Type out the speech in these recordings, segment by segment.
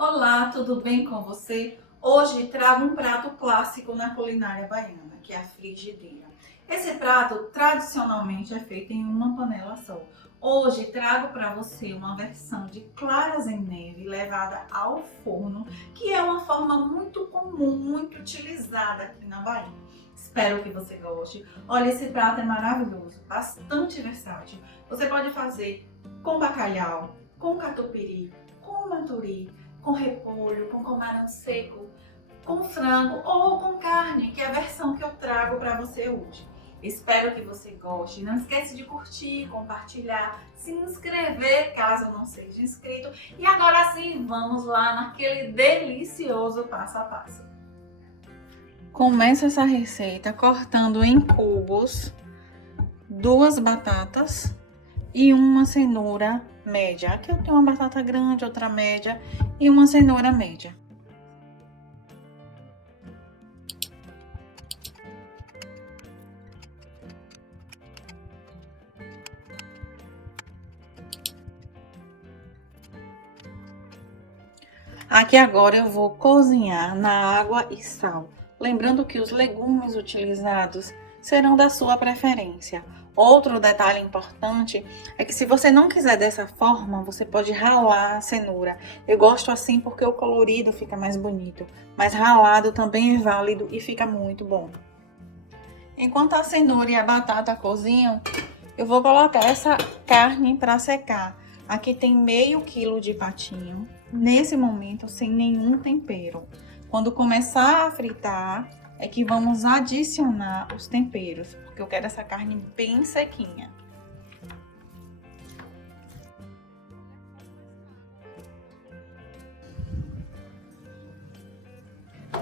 Olá, tudo bem com você? Hoje trago um prato clássico na culinária baiana, que é a frigideira. Esse prato tradicionalmente é feito em uma panela só. Hoje trago para você uma versão de claras em neve levada ao forno, que é uma forma muito comum, muito utilizada aqui na Bahia. Espero que você goste. Olha, esse prato é maravilhoso, bastante versátil. Você pode fazer com bacalhau, com catupiry, com maturi, com repolho, com camarão seco, com frango ou com carne, que é a versão que eu trago para você hoje. Espero que você goste. Não esquece de curtir, compartilhar, se inscrever caso não seja inscrito. E agora sim, vamos lá naquele delicioso passo a passo. Começo essa receita cortando em cubos 2 batatas e uma cenoura média. Aqui eu tenho uma batata grande, outra média e uma cenoura média. Aqui agora eu vou cozinhar na água e sal. Lembrando que os legumes utilizados serão da sua preferência. Outro detalhe importante é que se você não quiser dessa forma, você pode ralar a cenoura. Eu gosto assim porque o colorido fica mais bonito, mas ralado também é válido e fica muito bom. Enquanto a cenoura e a batata cozinham, eu vou colocar essa carne para secar. Aqui tem meio quilo de patinho, nesse momento sem nenhum tempero. Quando começar a fritar, é que vamos adicionar os temperos, porque eu quero essa carne bem sequinha.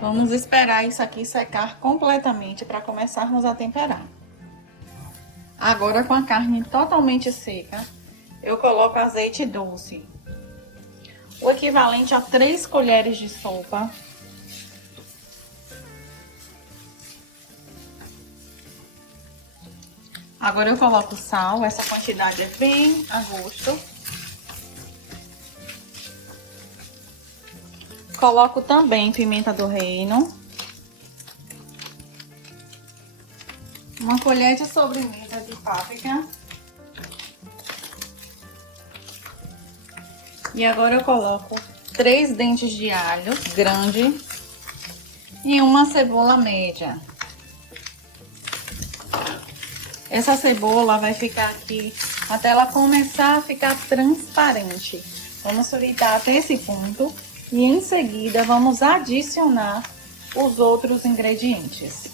Vamos esperar isso aqui secar completamente para começarmos a temperar. Agora, com a carne totalmente seca, eu coloco azeite doce, o equivalente a 3 colheres de sopa. Agora eu coloco sal, essa quantidade é bem a gosto. Coloco também pimenta do reino. Uma colher de sobremesa de páprica. E agora eu coloco 3 dentes de alho grande e uma cebola média. Essa cebola vai ficar aqui até ela começar a ficar transparente. Vamos fritar até esse ponto e em seguida vamos adicionar os outros ingredientes.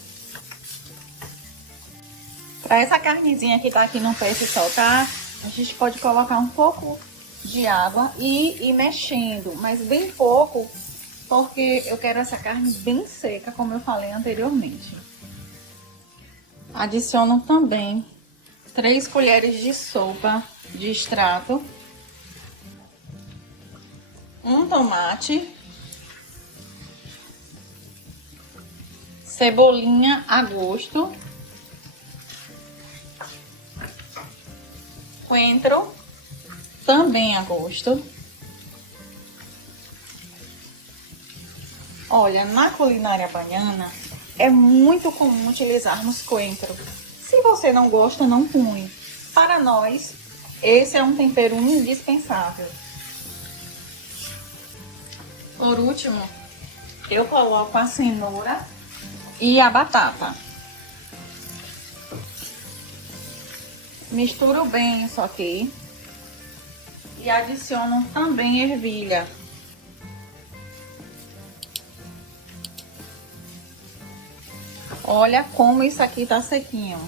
Para essa carnezinha que tá aqui no pé se soltar, a gente pode colocar um pouco de água e ir mexendo, mas bem pouco, porque eu quero essa carne bem seca, como eu falei anteriormente. Adiciono também 3 colheres de sopa de extrato, um tomate, cebolinha a gosto, coentro também a gosto. Olha, na culinária baiana é muito comum utilizarmos coentro. Se você não gosta, não põe. Para nós, esse é um tempero indispensável. Por último, eu coloco a cenoura e a batata. Misturo bem isso aqui. E adiciono também ervilha. Olha como isso aqui tá sequinho.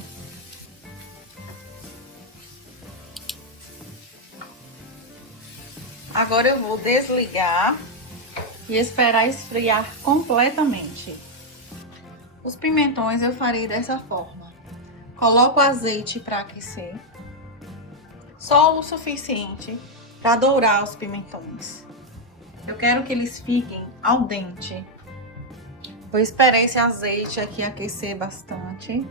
Agora eu vou desligar e esperar esfriar completamente. Os pimentões eu farei dessa forma. Coloco azeite para aquecer. Só o suficiente para dourar os pimentões. Eu quero que eles fiquem al dente. Vou esperar esse azeite aqui aquecer bastante.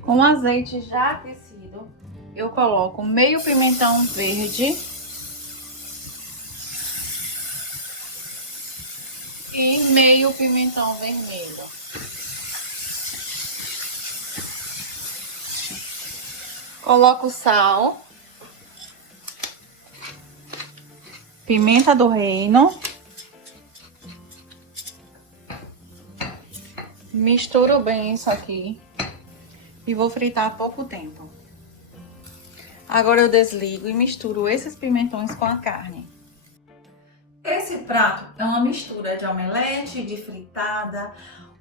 Com o azeite já aquecido, eu coloco meio pimentão verde e meio pimentão vermelho. Coloco sal, pimenta do reino, misturo bem isso aqui e vou fritar pouco tempo. Agora eu desligo e misturo esses pimentões com a carne. Esse prato é uma mistura de omelete, de fritada.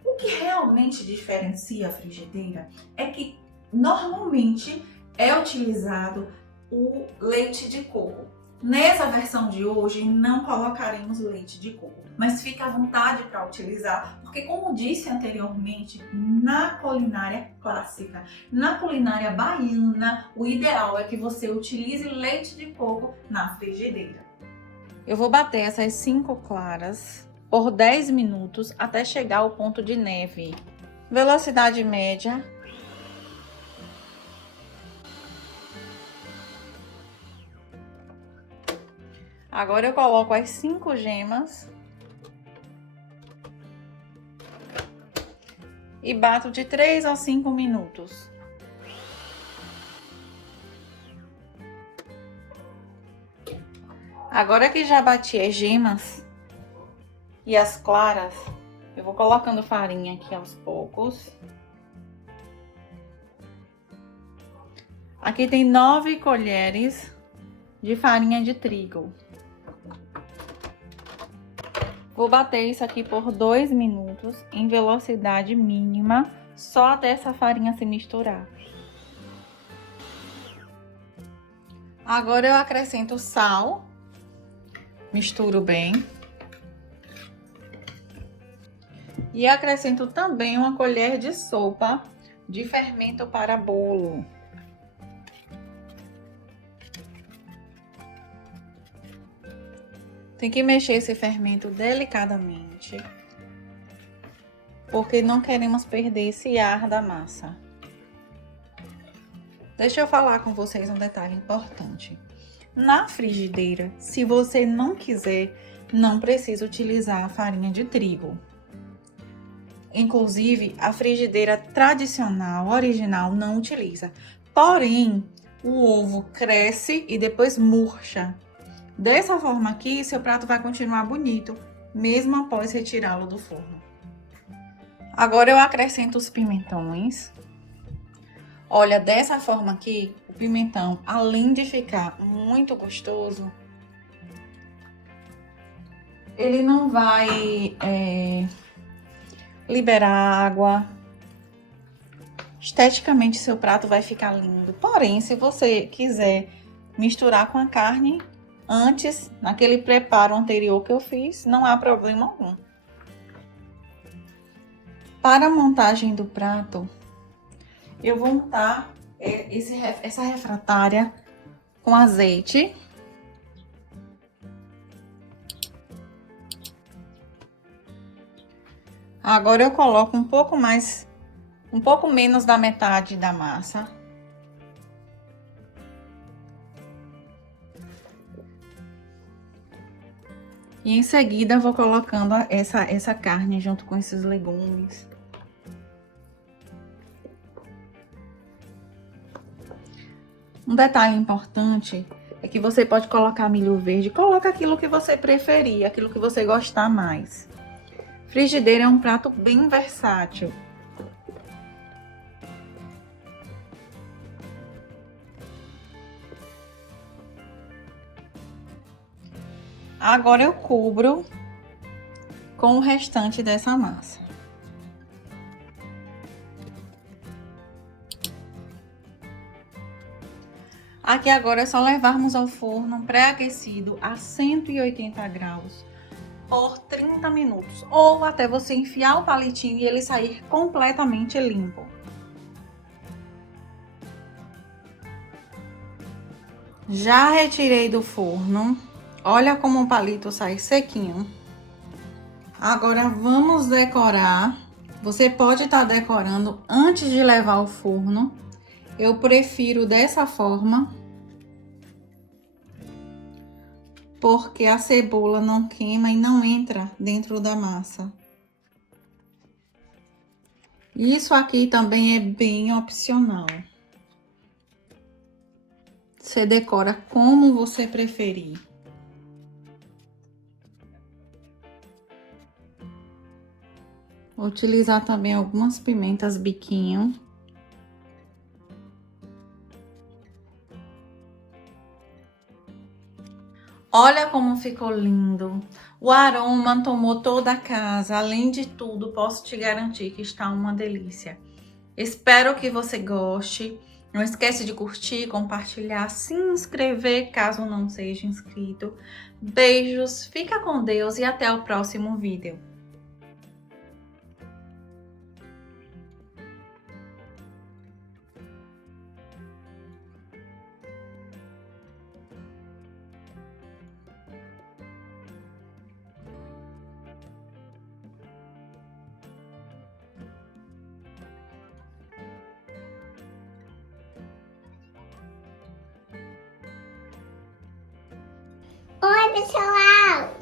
O que realmente diferencia a frigideira é que normalmente é utilizado o leite de coco. Nessa versão de hoje não colocaremos leite de coco, mas fica à vontade para utilizar, porque como disse anteriormente, na culinária clássica, na culinária baiana, o ideal é que você utilize leite de coco na frigideira. Eu vou bater essas 5 claras por 10 minutos até chegar ao ponto de neve. Velocidade média. Agora eu coloco as 5 gemas e bato de 3 a 5 minutos. Agora que já bati as gemas e as claras, eu vou colocando farinha aqui aos poucos. Aqui tem 9 colheres de farinha de trigo. Vou bater isso aqui por 2 minutos em velocidade mínima, só até essa farinha se misturar. Agora eu acrescento sal, misturo bem. E acrescento também uma colher de sopa de fermento para bolo. Tem que mexer esse fermento delicadamente, porque não queremos perder esse ar da massa. Deixa eu falar com vocês um detalhe importante. Na frigideira, se você não quiser, não precisa utilizar a farinha de trigo. Inclusive, a frigideira tradicional, original, não utiliza. Porém, o ovo cresce e depois murcha. Dessa forma aqui, seu prato vai continuar bonito, mesmo após retirá-lo do forno. Agora eu acrescento os pimentões. Olha, dessa forma aqui, o pimentão, além de ficar muito gostoso, ele não vai liberar água. Esteticamente, seu prato vai ficar lindo. Porém, se você quiser misturar com a carne antes, naquele preparo anterior que eu fiz, não há problema algum. Para a montagem do prato, eu vou untar essa refratária com azeite. Agora eu coloco um pouco menos da metade da massa. E em seguida vou colocando essa carne junto com esses legumes. Um detalhe importante é que você pode colocar milho verde, coloca aquilo que você preferir, aquilo que você gostar mais. Frigideira é um prato bem versátil. Agora eu cubro com o restante dessa massa. Aqui agora é só levarmos ao forno pré-aquecido a 180 graus por 30 minutos. Ou até você enfiar o palitinho e ele sair completamente limpo. Já retirei do forno. Olha como o palito sai sequinho. Agora vamos decorar. Você pode estar decorando antes de levar ao forno. Eu prefiro dessa forma. porque a cebola não queima e não entra dentro da massa. Isso aqui também é bem opcional. Você decora como você preferir. Vou utilizar também algumas pimentas biquinho. Olha como ficou lindo. O aroma tomou toda a casa. Além de tudo, posso te garantir que está uma delícia. Espero que você goste. Não esquece de curtir, compartilhar, se inscrever caso não seja inscrito. Beijos, fica com Deus e até o próximo vídeo. Oi, pessoal!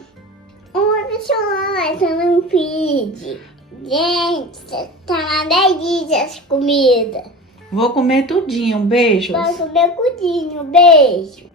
Oi, pessoal! Tô no vídeo. Gente, tá uma delícia essa comida. Vou comer tudinho. Um beijo. Vai comer cudinho. Beijo.